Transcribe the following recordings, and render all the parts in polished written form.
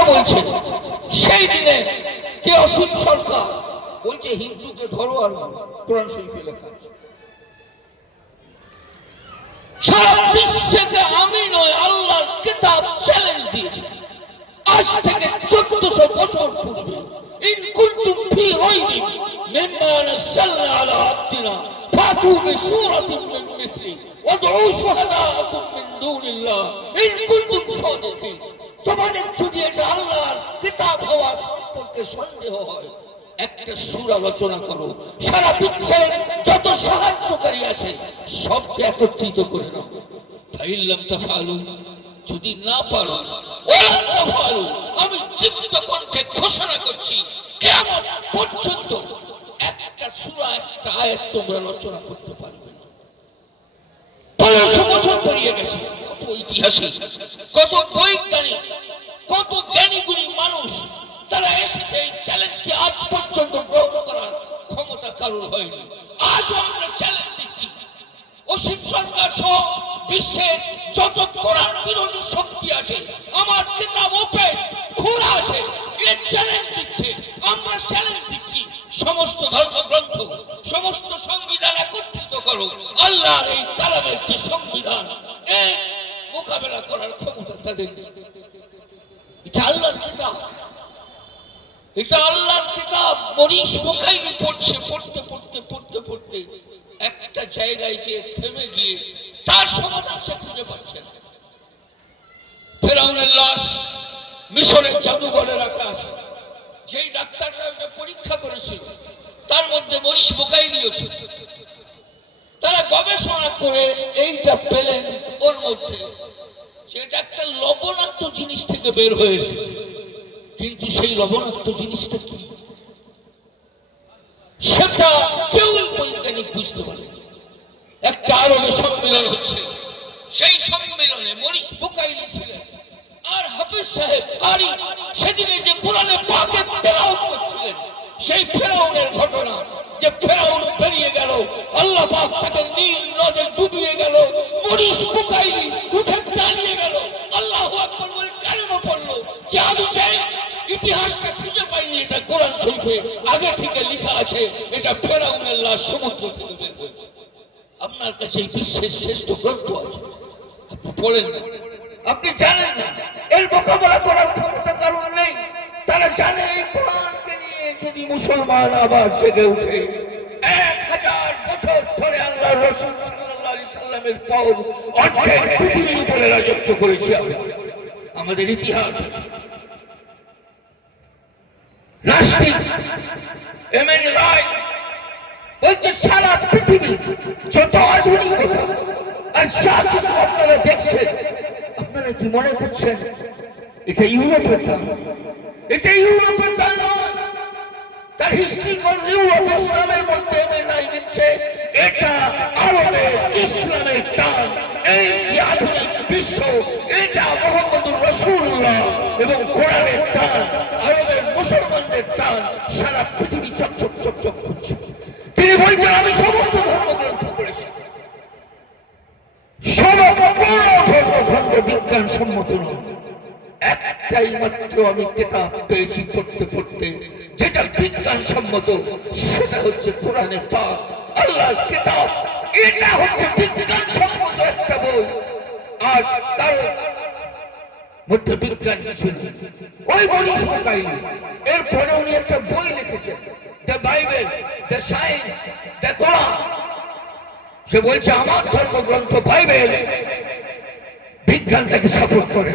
কথা বলছে, সেই দিনে কে অসীম সরকার বলছে হিন্দুকে ধরো আর কোরআন শরীফে লেখা আছে। সারা বিশ্বকে আমি নয় আল্লাহর কিতাব চ্যালেঞ্জ দিয়েছে। আজ থেকে 1400 বছর পূর্বে ইন কুনতুম ফি রাইবিন মিম্মা নাযালনা আলা আবদিনা ফাতু বিসূরাতিন মিন মিসলি ওয়াদউ শুহাদাআকুম মিন দুনিল্লাহ ইন কুনতুম সাদিকিন। তোমাদের যদি এটা আল্লাহর কিতাব হওয়া সম্পর্কে সন্দেহ হয়, একটা সূরা রচনা করো, সারা বিশ্বের যত সাহায্যকারী আছে সবকে একত্রিত করে নাও। ফাইল্লাম তাফআলু, যদি না পারো ওয়ালা তাফআলু, আমি দীপ্ত কণ্ঠে ঘোষণা করছি কিয়ামত পর্যন্ত একটা সূরা একটা আয়াত তোমরা রচনা করতে পারবে না। 1500 বছর পেরিয়ে গেছে, কত ঐতিহাসিক, কত বৈজ্ঞানিক, কত জ্ঞানীগুণী মানুষ তারা এসেছে, এই চ্যালেঞ্জকে আজ পর্যন্ত গ্রহণ করার ক্ষমতা কারোর হয়নি। আজও আমরা চ্যালেঞ্জ দিচ্ছি, অসীম সরকার সহ বিশ্বের যত কোরআন বিরোধী শক্তি আছে, আমার কিতাব ওপেন খোলা আছে, এর চ্যালেঞ্জ দিচ্ছে। আমরা চ্যালেঞ্জ দিচ্ছি, সমস্ত ধর্মগ্রন্থ, সমস্ত সংবিধান একত্রিত করো, আল্লাহর এই কালামের যে সংবিধান, এই মোকাবেলা করার ক্ষমতা তাদের নেই। এটা আল্লাহর কিতাব, এটা আল্লাহর কিতাব। মনীষ বুখারী পড়ছে, পড়তে পড়তে পড়তে পড়তে একটা জায়গায় যে থেমে গিয়ে তার সমাধান সে খুঁজে পাচ্ছে না। ফেরাউনের লাশ মিশরের জাদুঘরে রাখা আছে। যেই ডাক্তাররা ওটা পরীক্ষা করেছিল তার মধ্যে মনীষ বুখারীও ছিল। তারা গবেষণা করে এইটা পেলেন, ওর মধ্যে সেটা একটা লবণাক্ত জিনিস থেকে বের হয়েছে। কিন্তু সেই লবণাক্ত জিনিসটা কি সেটা কেউই বৈজ্ঞানিক বুঝতে পারে। একটা আরবে সম্মেলন হচ্ছে, সেই সম্মেলনে মনীষ বুখারী ছিলেন আর হাফিজ সাহেব কারি সেদিনে যে কোরআনে পাকে তেলাওয়াত করছিলেন, সেই ফেরাউনের ঘটনা, যে ফেরাউন বেরিয়ে গেল, আল্লাহ পাক তাকে নীল নদে ডুবিয়ে গেল, মনীষ বুখারী উঠে দাঁড়িয়ে গেল, আল্লাহু আকবার বলে কালেমা পড়লো যে আমি চাই ইতিহাসটা খুঁজে পাইনি, এটা কোরআন শরীফে আগে থেকে লেখা আছে, এটা ফেরাউনের লাশ সমুদ্র থেকে বের হয়েছে। আপনার কাছে এই বিশ্বের শ্রেষ্ঠ গ্রন্থ আছে, আপনি পড়েন না, আপনি জানেন না, এর মোকাবেলা করার ক্ষমতা কারণ নেই। তারা জানে এই কোরআনকে নিয়ে যদি মুসলমান আবার জেগে উঠে 1000 বছর ধরে আল্লাহ রাসূল সাল্লাল্লাহু আলাইহি সাল্লামের পর অর্ধেক পৃথিবীর উপরে রাজত্ব করেছে। আমাদের ইতিহাস আছে। নাস্তিক এমএন রায় বলছে সারা পৃথিবী যত আধুনিকতা আর যা কিছু আপনারা দেখছেন, আপনারা কি মনে করছেন এটা ইউরোপের দান? এটা ইউরোপের দান নয়। তার হিস্ট্রি অন ইউরোপ ইসলামের মধ্যে এমএন রায় লিখছে এটা আরবের ইসলামের দান। এই যে আধুনিক বিশ্ব, এটা মুহাম্মদুর রাসূলুল্লাহ এবং কোরআনের দান, আরবের মুসলমানদের দান। সারা পৃথিবী চকচক চকচক করছে। তিনি বলছেন আমি সমস্ত ধর্মগ্রন্থ পড়েছি, সমগ্র ধর্মগ্রন্থ বিজ্ঞান সম্মত নয়। একটাই মাত্র আমি কিতাব পেয়েছি পড়তে পড়তে যেটা বিজ্ঞান সম্মত, সেটা হচ্ছে কোরআনে পাক, আল্লাহর কিতাব। এটা হচ্ছে বিজ্ঞান সম্মত একটা বই, আর তার মধ্যে বিজ্ঞান কিছু নেই। ওই মনীষ বুখারী এরপরে উনি একটা বই লিখেছেন, the Bible, the science, the Quran. সে বলছে আমার ধর্মগ্রন্থ বাইবেল বিজ্ঞানটাকে সাপোর্ট করে।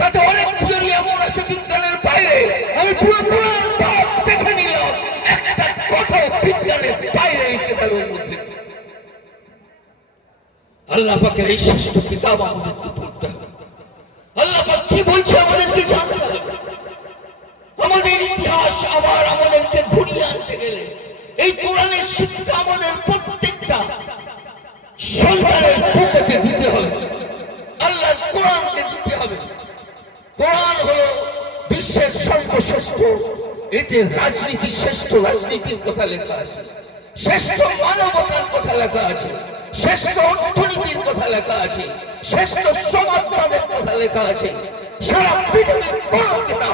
তাতে অনেক থিওরি এমন আছে বিজ্ঞানের বাইরে। আমি পুরো কোরআন দেখে নিলাম, একটা কথা বিজ্ঞানের বাইরে এই কিতাবের মধ্যে। আল্লাহ পাকের এই শ্রেষ্ঠ কিতাব আমাদেরকে পড়তে হবে। আল্লাহ পাক কি বলছে আমাদেরকে জানতে হবে। আমাদের ইতিহাস আবার আমাদেরকে ঘুরিয়ে আনতে গেলে এই কোরআনের শিক্ষা আমাদের প্রত্যেকটা সন্তানের বুকেতে দিতে হবে। আল্লাহর কোরআনকে দিতে হবে। কোরআন হলো বিশ্বের সর্বশ্রেষ্ঠ। এতে রাজনীতি, শ্রেষ্ঠ রাজনীতির কথা লেখা আছে, শ্রেষ্ঠ মানবতার কথা লেখা আছে, শ্রেষ্ঠ অর্থনীতির কথা লেখা আছে, শ্রেষ্ঠ সমাজবাদের কথা লেখা আছে। সারা পৃথিবীর বড় কিতাব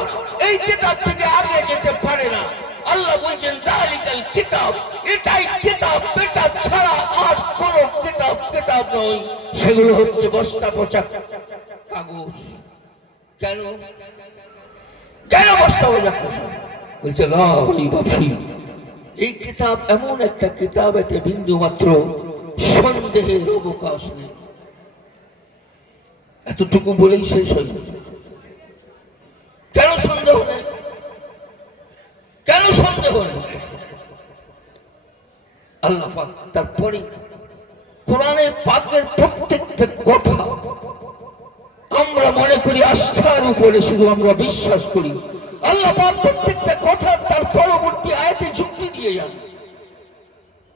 এই কিতাব থেকে আগে যেতে পারে না। আল্লাহ বলছেন যালিকাল কিতাব, এটাই কিতাব, এটা ছাড়া আর কোন কিতাব নয়। সেগুলো হচ্ছে বস্তা পচা কাগজ। কেন কেন বস্তা পচা কাগজ? বলছে লা রাইবা ফীহি, এই কিতাব এমন একটা কিতাব, এতে বিন্দু মাত্র সন্দেহের অবকাশ নেই। এতটুকু বলেই শেষ হয়ে যাবে। কেন সন্দেহ নেই? কেন সন্দেহ নেই? আল্লাহ পাক তারপরে কোরআনে পাকের প্রত্যেকটা কথা আমরা মনে করি আস্থার উপরে, শুধু আমরা বিশ্বাস করি। আল্লাহ পাক প্রত্যেকটা কথা তার পরবর্তী আয়াতে যুক্তি দিয়ে যান,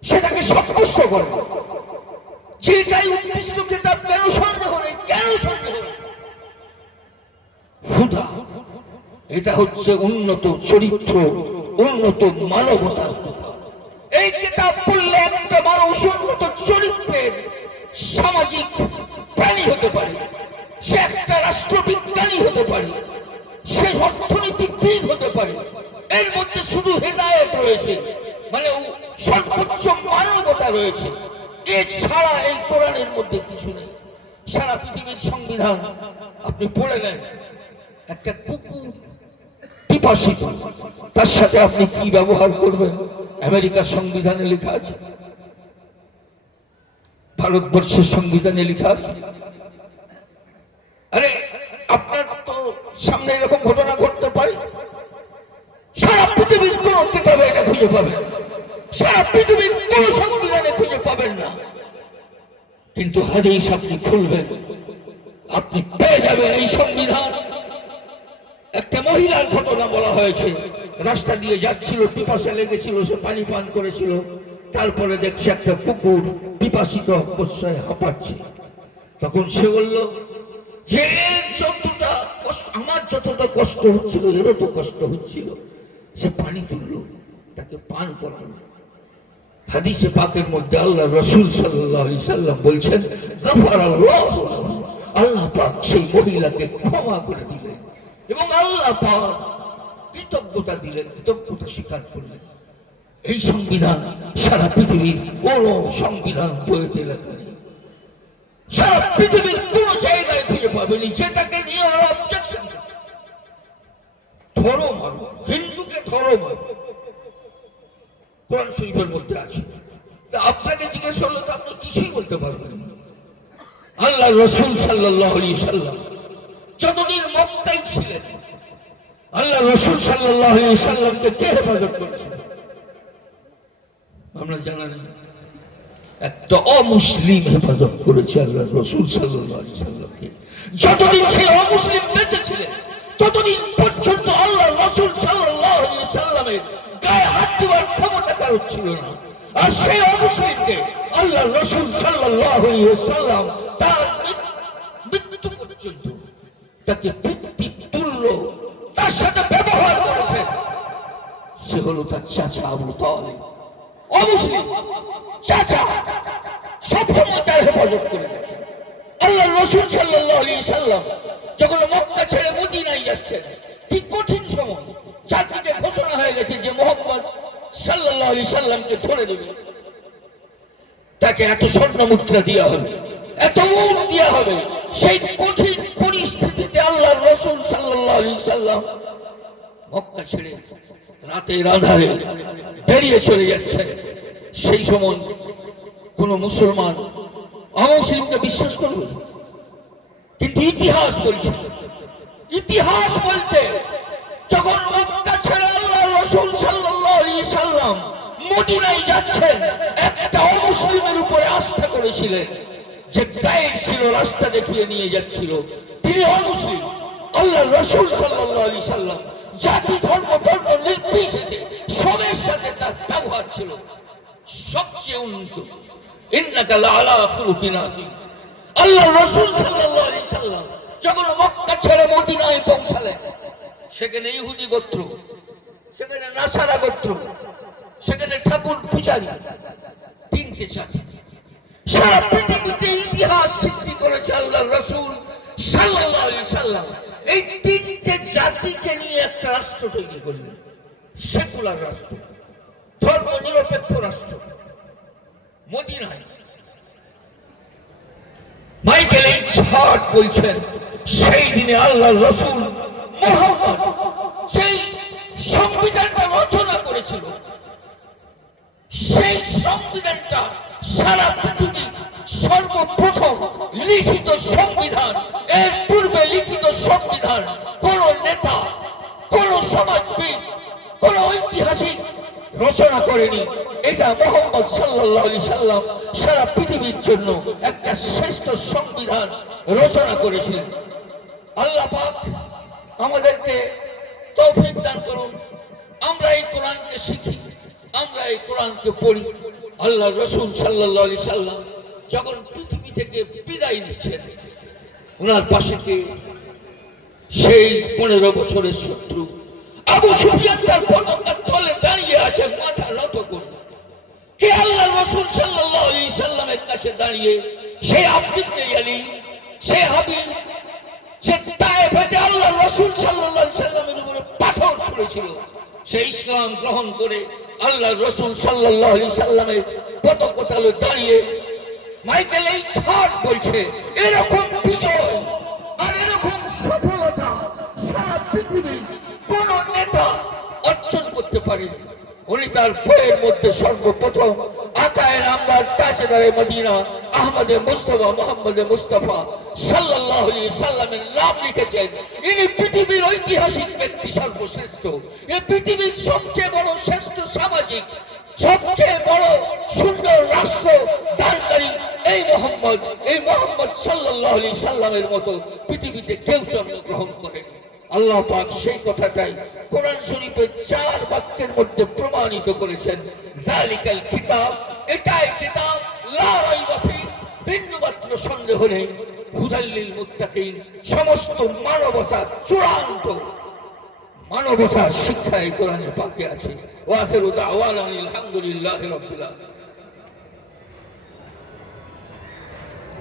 সেটাকে সাব্যস্ত করে। যেটাই উৎকৃষ্ট কিতাব, কেন সন্দেহ নেই? কেন সন্দেহ নেই? হুদা, এটা হচ্ছে উন্নত চরিত্র, উন্নত মানবতার কথা। এই কিতাব পড়লে একটা মানুষ উন্নত চরিত্রের সামাজিক প্রাণী হতে পারে, সে একটা রাষ্ট্রবিজ্ঞানী হতে পারে, সে অর্থনীতিবিদ হতে পারে। এর মধ্যে শুধু হেদায়েত রয়েছে, মানে সর্বোচ্চ মানবতা রয়েছে। এছাড়া এই কোরআনের মধ্যে কিছু নেই। সারা পৃথিবীর সংবিধান আপনি পড়ে নেন, একটা কুকুর পিপাসিত, তার সাথে আপনি কি ব্যবহার করবেন? আমেরিকার সংবিধানে লেখা আছে, ভারতবর্ষের সংবিধানে লেখা আছে। আরে আপনার তো সামনে এরকম ঘটনা ঘটতে পারে, সারা পৃথিবীর কোন কিতাবে এটা খুঁজে পাবেন, সারা পৃথিবীর কোন সংবিধানে খুঁজে পাবেন না। কিন্তু হাদিস আপনি খুলবেন, আপনি পেয়ে যাবেন এই সংবিধান। একটা মহিলার ঘটনা বলা হয়েছে, রাস্তা দিয়ে যাচ্ছিল, পিপাসা লেগেছিল, সে পানি পান করেছিল, তারপরে দেখছে একটা কুকুর পিপাসিত অবস্থায় হাঁপাচ্ছে। তখন সে বলল যে আমার যতটা কষ্ট হচ্ছিল এরও তো কষ্ট হচ্ছিল। সে পানি তুললো, তাকে পান করালো। হাদিসে পাকের মধ্যে আল্লাহ রাসূল সাল্লাল্লাহু আলাইহি সাল্লাম বলছেন, গাফারাল্লাহু লাহু, আল্লাহ পাক সেই মহিলাকে ক্ষমা করে দিলেন এবং আল্লাহ পাক কৃতজ্ঞতা দিলেন, কৃতজ্ঞতা স্বীকার করলেন। এই সংবিধান সারা পৃথিবীর কোন সংবিধান বইতে লেখা নেই, সারা পৃথিবীর কোন জায়গায় খুঁজে পাবেনি যেটাকে নিয়ে ওরা অবজেকশন। ধরো মারো, হিন্দুকে ধরো মারো, কোরআন শরীফের মধ্যে আছে। তা আপনাকে জিজ্ঞেস করলে তো আপনি কিছুই বলতে পারবেন না। আল্লাহ রাসূল সাল্লাল্লাহু আলাইহি সাল্লাম যতদিন মক্কায় ছিলেন, আল্লাহ রাসূল সাল্লাল্লাহু আলাইহি সাল্লামকে কে হেফাজত করেছিল? আমরা জানা নেই। একটা অমুসলিম হেফাজত করেছে আল্লাহ রাসূল সাল্লাল্লাহু আলাইহি সাল্লামকে। যতদিন সেই অমুসলিম বেঁচে ছিলেন, ততদিন পর্যন্ত আল্লাহ রাসূল সাল্লাল্লাহু আলাইহি সাল্লামের গায়ে হাত দেওয়ার ক্ষমতা কারো ছিল না। আর সেই অমুসলিমকে আল্লাহ রাসূল সাল্লাল্লাহু আলাইহি সাল্লাম তার মৃত্যু পর্যন্ত তাকে পিতৃতুল্য তার সাথে ব্যবহার করেছেন। সে হলো তার চাচা আবু তালেব, অমুসলিম চাচা, সবসময় তার হেফাজত করে গেছেন। আল্লাহ রাসূল সাল্লাল্লাহু আলাইহি সাল্লাম যখন মক্কা ছেড়ে মদিনায় যাচ্ছেন, কি কঠিন সময়, চারদিকে ঘোষণা হয়ে গেছে যে মুহাম্মদ সাল্লাল্লাহু আলাইহি সাল্লামকে ধরে দেবে, তাকে এত স্বর্ণ মুদ্রা দেওয়া হবে, এত উট দেওয়া হবে। সেই কঠিন পরিস্থিতিতে আল্লাহ রাসূল সাল্লাল্লাহু আলাইহি সাল্লাম মক্কা ছেড়ে রাতের আঁধারে বেরিয়ে চলে যাচ্ছেন। সেই সময় কোন মুসলমান অমুসলিমকে বিশ্বাস করবে? কিন্তু ইতিহাস বলছে, ইতিহাস বলতে যখন মক্কা ছেড়ে আল্লাহ রাসূল সাল্লাল্লাহু আলাইহি সাল্লাম মদিনায় যাচ্ছেন, একটা অমুসলিমের উপরে আস্থা করেছিলেন, যে গাইড ছিল, রাস্তা দেখিয়ে নিয়ে যাচ্ছিল, তিনি অমুসলিম। আল্লাহ রাসূল সাল্লাল্লাহু আলাইহি সাল্লাম জাতি ধর্ম বর্ণ নির্বিশেষে সবের সাথে তার ব্যবহার ছিল সবচেয়ে উন্নত। ইন্নাকা লাআলা খুলুকিন আযীম। আল্লাহ রাসূল সাল্লাল্লাহু আলাইহি সাল্লাম যখন মক্কা ছেড়ে মদিনায় পৌঁছালেন, সেখানে ইহুদি গোত্র, সেখানে নাসারা গোত্র, সেখানে ঠাকুর পূজারী, তিনটে জাতি। সারা পৃথিবীতে ইতিহাস সৃষ্টি করেছে আল্লাহ রাসূল সাল্লাল্লাহু আলাইহি সাল্লাম। এই তিনটে জাতিকে নিয়ে একটা রাষ্ট্র তৈরি করলেন, সেকুলার রাষ্ট্র, ধর্ম নিরপেক্ষ রাষ্ট্র মদিনায়। মাইকেল এইচ হার্ট বলছেন সেই দিনে আল্লাহর রাসূল মুহাম্মদ সেই সংবিধানটা রচনা করেছিল। সেই সংবিধানটা সারা পৃথিবী সর্বপ্রথম লিখিত সংবিধান। এর পূর্বে লিখিত সংবিধান কোন নেতা, কোন সমাজবিদ, কোন ঐতিহাসিক রচনা করেনি। এটা মুহাম্মদ সাল্লাল্লাহু আলাইহি সাল্লাম সারা পৃথিবীর জন্য একটা শ্রেষ্ঠ সংবিধান রচনা করেছিলেন। আল্লাহ পাক আমাদেরকে তৌফিক দান করুন, আমরা এই কোরআনকে শিখি, আমরা এই কোরআনকে পড়ি। আল্লাহ রাসূল সাল্লাল্লাহু আলাইহি সাল্লাম যখন পৃথিবী থেকে বিদায় নিচ্ছেন, ওনার পাশে কে? সেই 15 বছরের শত্রু আবু সুফিয়ান তার পতাকার তলে দাঁড়িয়ে আছে মাথা নত করে। কে? আল্লাহ রাসূল সাল্লাল্লাহু আলাইহি সাল্লামের কাছে দাঁড়িয়ে সে আব্দ ইবনে ইয়ালি, সে হাবিব, সে তায়েফে আল্লাহ রাসূল সাল্লাল্লাহু আলাইহি সাল্লামের উপরে পাথর ছুঁড়েছিল। সে ইসলাম গ্রহণ করে আল্লাহ রাসূল সাল্লাল্লাহু আলাইহি সাল্লামের পতাকা তলে দাঁড়িয়ে মাইকেল এইচ হার্ট বলছে এরকম বিজয় আর এরকম সফলতা সারা পৃথিবীর কোন নেতা অর্জন করতে পারেনি। উনি তার বইয়ের মধ্যে সর্বপ্রথম আকায়ে নামদার তাজদারে মদিনা আহমদে মুস্তাফা মুহাম্মদে মুস্তাফা সাল্লাল্লাহু আলাইহি সাল্লামের নাম লিখেছেন। ইনি পৃথিবীর ঐতিহাসিক ব্যক্তি, সর্বশ্রেষ্ঠ। এই পৃথিবীর সবচেয়ে বড় শ্রেষ্ঠ সামাজিক, সবচেয়ে বড় সুন্দর রাষ্ট্র দানকারী এই মোহাম্মদ সাল্লাল্লাহু আলাইহি সাল্লামের মতো পৃথিবীতে কেউ জন্মগ্রহণ করেন। আল্লাহ পাক সেই কথাটাই কোরআন শরীফের 4 বাক্যের মধ্যে প্রমাণিত করেছেন। যালিকাল কিতাব, এটাই কিতাব, লা রাইবা ফি, বিন্দুমাত্র সন্দেহ নেই, হুদাল লিল মুত্তাকিন, সমস্ত মানবতার চূড়ান্ত মানবতার শিক্ষা এই কোরআনে পাকে আছে। ওয়া আখিরু দাওয়ানা আলহামদুলিল্লাহি রাব্বিল আলামিন।